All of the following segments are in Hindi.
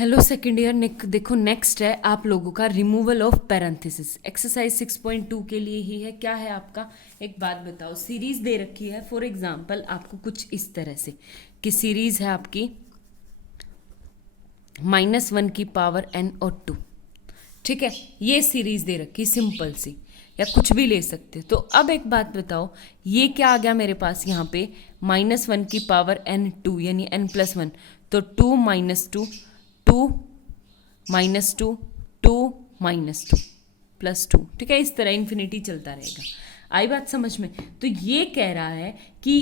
हेलो सेकेंड ईयर देखो नेक्स्ट है आप लोगों का रिमूवल ऑफ पैरेंथेसिस। एक्सरसाइज 6.2 के लिए ही है। क्या है आपका, एक बात बताओ। सीरीज दे रखी है फॉर एग्जांपल आपको कुछ इस तरह से कि सीरीज है आपकी -1 की पावर n और 2। ठीक है, ये सीरीज दे रखी सिंपल सी, या कुछ भी ले सकते हो। तो अब एक बात बताओ, ये क्या आ गया मेरे पास यहाँ पे -1 की पावर n2 यानी n+1। तो 2 - 2 2 - 2 2 - 2 +2। ठीक है, इस तरह इन्फिनिटी चलता रहेगा। आई बात समझ में? तो ये कह रहा है कि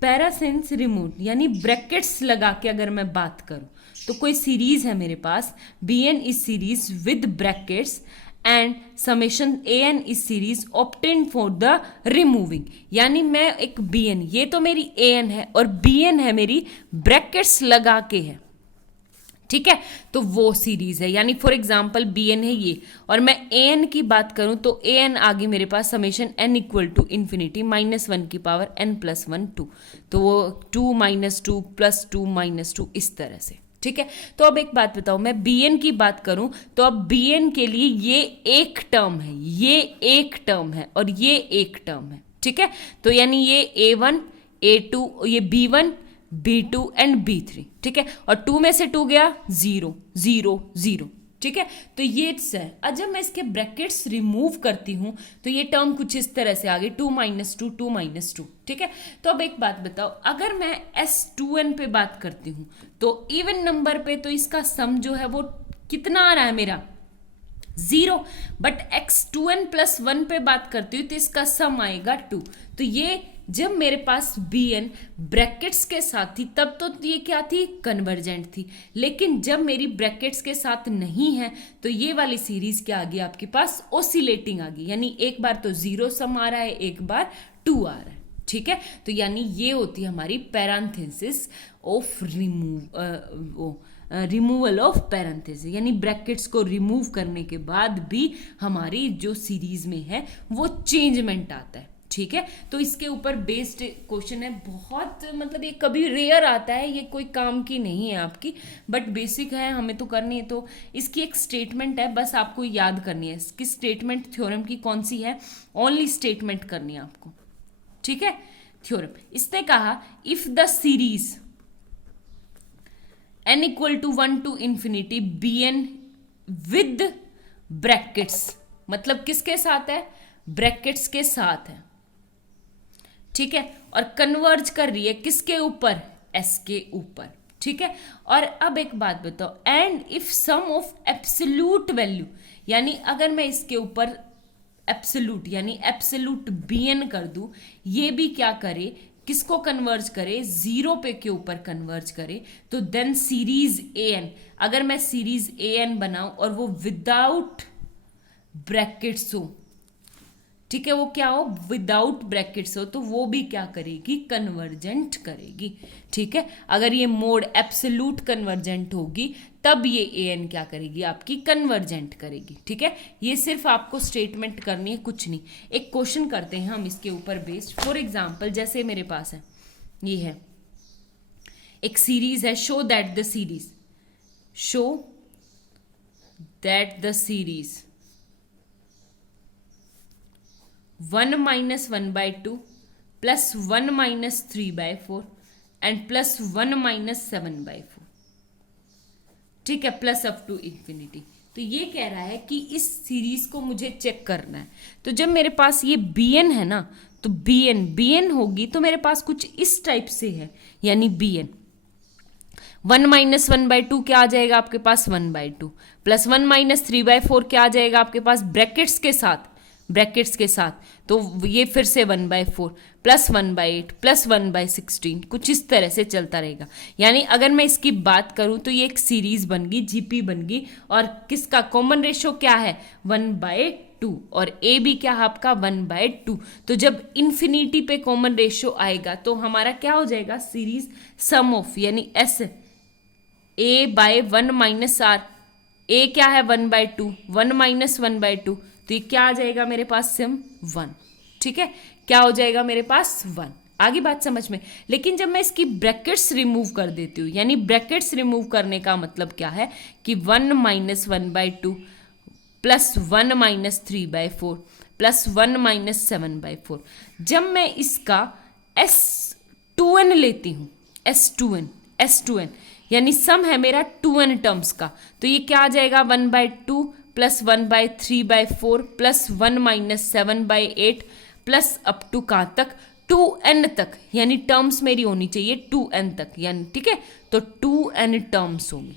पैरासेंस रिमूव यानी ब्रैकेट्स लगा के अगर मैं बात करूं तो कोई सीरीज है मेरे पास bn is series with brackets and summation an is series obtain for the removing. यानी मैं एक bn, ये तो मेरी an है और bn है मेरी ब्रैकेट्स लगा के है। ठीक है, तो वो सीरीज है। यानी फॉर एग्जाम्पल bn है ये, और मैं an की बात करूं तो an आगे मेरे पास summation n equal to infinity -1 की पावर n+1 2। तो वो 2 - 2 +2 - 2 इस तरह से। ठीक है, तो अब एक बात बताओ, मैं bn की बात करूं तो अब bn के लिए ये एक टर्म है, ये एक टर्म है और ये एक टर्म है। ठीक है, तो यानी ये a1 a2 ये b1 b2 एंड b3। ठीक है, और 2 में से 2 गया 0 0 0। ठीक है, तो ये है। अब जब मैं इसके ब्रैकेट्स रिमूव करती हूं तो ये टर्म कुछ इस तरह से आ गई 2 - 2 2 - 2। ठीक है, तो अब एक बात बताओ, अगर मैं s2n पे बात करती हूं तो इवन नंबर पे तो इसका सम जो है वो कितना आ रहा है मेरा 0। बट x2n + 1 पे बात करती हूँ तो इसका सम आएगा 2। तो ये जब मेरे पास bn ब्रैकेट्स के साथ थी तब तो ये क्या थी, कन्वर्जेंट थी। लेकिन जब मेरी ब्रैकेट्स के साथ नहीं है तो ये वाली सीरीज क्या आ गई आपके पास, ओसिलेटिंग आ गई। यानी एक बार तो 0 सम आ रहा है, एक बार 2 आ रहा है। ठीक है, तो यानी ये होती है हमारी parenthesis of removal of parenthesis. यानी ब्रैकेट्स को रिमूव करने के बाद भी हमारी जो सीरीज में है वो चेंजमेंट आता है। ठीक है, तो इसके ऊपर बेस्ड क्वेश्चन है। बहुत मतलब ये कभी रेयर आता है, ये कोई काम की नहीं है आपकी, बट बेसिक है, हमें तो करनी है। तो इसकी एक स्टेटमेंट है, बस आपको याद करनी है। इसकी स्टेटमेंट थ्योरम की कौन सी है, ओनली स्टेटमेंट करनी है आपको। ठीक है, थ्योरम इसने कहा if the series n equal to 1 to infinity bn with brackets, मतलब किसके साथ है, ब्रैकेट्स के साथ है। ठीक है, और कन्वर्ज कर रही है किसके ऊपर, s के ऊपर। ठीक है, और अब एक बात बताओ, and if sum of absolute value, यानी अगर मैं इसके ऊपर एब्सोल्यूट यानी एब्सोल्यूट bn कर दूं, ये भी क्या करे, किसको कन्वर्ज करे, 0 पे के ऊपर कन्वर्ज करे, तो देन सीरीज an, अगर मैं सीरीज an बनाऊं और वो विदाउट ब्रैकेट्स हो, ठीक है, वो क्या हो, विदाउट ब्रैकेट्स हो, तो वो भी क्या करेगी, कन्वर्जेंट करेगी। ठीक है, अगर ये मोड एब्सोल्यूट कन्वर्जेंट होगी तब ये an क्या करेगी, आपकी कन्वर्जेंट करेगी। ठीक है, ये सिर्फ आपको स्टेटमेंट करनी है, कुछ नहीं। एक क्वेश्चन करते हैं हम इसके ऊपर बेस्ड। फॉर एग्जाम्पल जैसे मेरे पास है, ये है एक सीरीज है, show that the series 1 - 1/2 + 1 - 3/4 and +1 - 7/4। ठीक है, प्लस अप टू इन्फिनिटी। तो ये कह रहा है कि इस सीरीज को मुझे चेक करना है। तो जब मेरे पास ये bn है ना, तो bn होगी तो मेरे पास कुछ इस टाइप से है। यानी bn 1 - 1/2 क्या आ जाएगा आपके पास, 1/2 +1 - 3/4 क्या आ जाएगा आपके पास, ब्रैकेट्स के साथ, तो ये फिर से 1/4 +1/8 +1/16, कुछ इस तरह से चलता रहेगा। यानी अगर मैं इसकी बात करूं तो ये एक सीरीज बन गई, जीपी बन गई, और किसका कॉमन रेशो क्या है, 1/2, और ए भी क्या है आपका 1/2। तो जब इन्फिनिटी पे कॉमन रेशो आएगा तो हमारा क्या हो जाएगा, सीरीज सम ऑफ, यानी एस a/1 - r, a क्या है 1/2, 1 - 1/2, तो ये क्या आ जाएगा मेरे पास, सिम 1। ठीक है, क्या हो जाएगा मेरे पास 1। आगे बात समझ में। लेकिन जब मैं इसकी ब्रैकेट्स रिमूव कर देती हूँ, यानी ब्रैकेट्स रिमूव करने का मतलब क्या है कि 1 minus 1/2 plus 1 minus 3/4 plus 1 minus 7/4, जब मैं इसका S2n लेती हूँ, S2n यानी सम है मेरा 2n टर्म्स का, तो ये क्या आ जाएगा 1/2 plus 1/3/4 plus 1 minus 7/8 plus up to कहाँ तक 2n तक, यानी टर्म्स मेरी होनी चाहिए 2n तक, यानी ठीक है, तो 2n टर्म्स होंगी।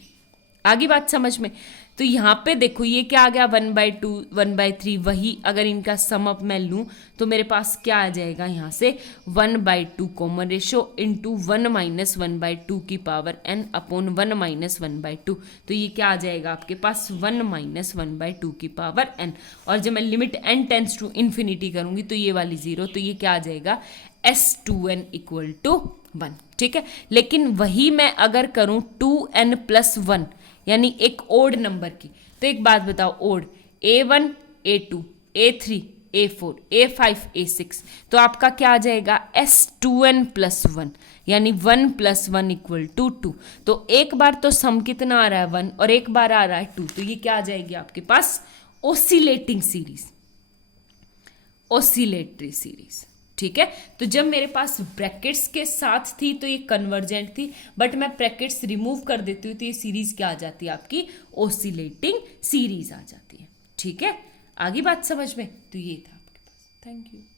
आगे बात समझ में। तो यहाँ पे देखो ये क्या आ गया 1/2 1/3, वही अगर इनका सम अप मैं लूँ तो मेरे पास क्या आ जाएगा यहाँ से 1/2 कॉमन रेशो इंटू 1 माइनस 1/2 की पावर n अपॉन 1 माइनस 1/2, तो ये क्या आ जाएगा आपके पास 1 माइनस 1/2 की पावर n। और जब मैं limit n tends to infinity करूँगी तो ये वाली 0, तो ये क्या आ जाएगा S2n इक्वल टू 1, ठीक है। लेकिन वही मैं अगर करूँ 2n प्लस 1 यानी एक ओड नंबर की, तो एक बात बताओ, odd A1 A2 A3 A4 A5 A6, तो आपका क्या आ जाएगा S2n प्लस 1, यानी 1 प्लस 1 इक्वल टू 2। तो एक बार तो सम कितना आ रहा है 1 और एक बार आ रहा है 2, तो ये क्या आ जाएगी आपके पास ओसिलेटिंग सीरीज, ओसिलेटरी सीरीज, ठीक है। तो जब मेरे पास ब्रैकेट्स के साथ थी तो ये कन्वर्जेंट थी, बट मैं ब्रैकेट्स रिमूव कर देती हूँ तो ये सीरीज क्या आ जाती है आपकी ओसिलेटिंग सीरीज आ जाती है, ठीक है। आगे बात समझ में। तो ये था आपके पास। Thank you.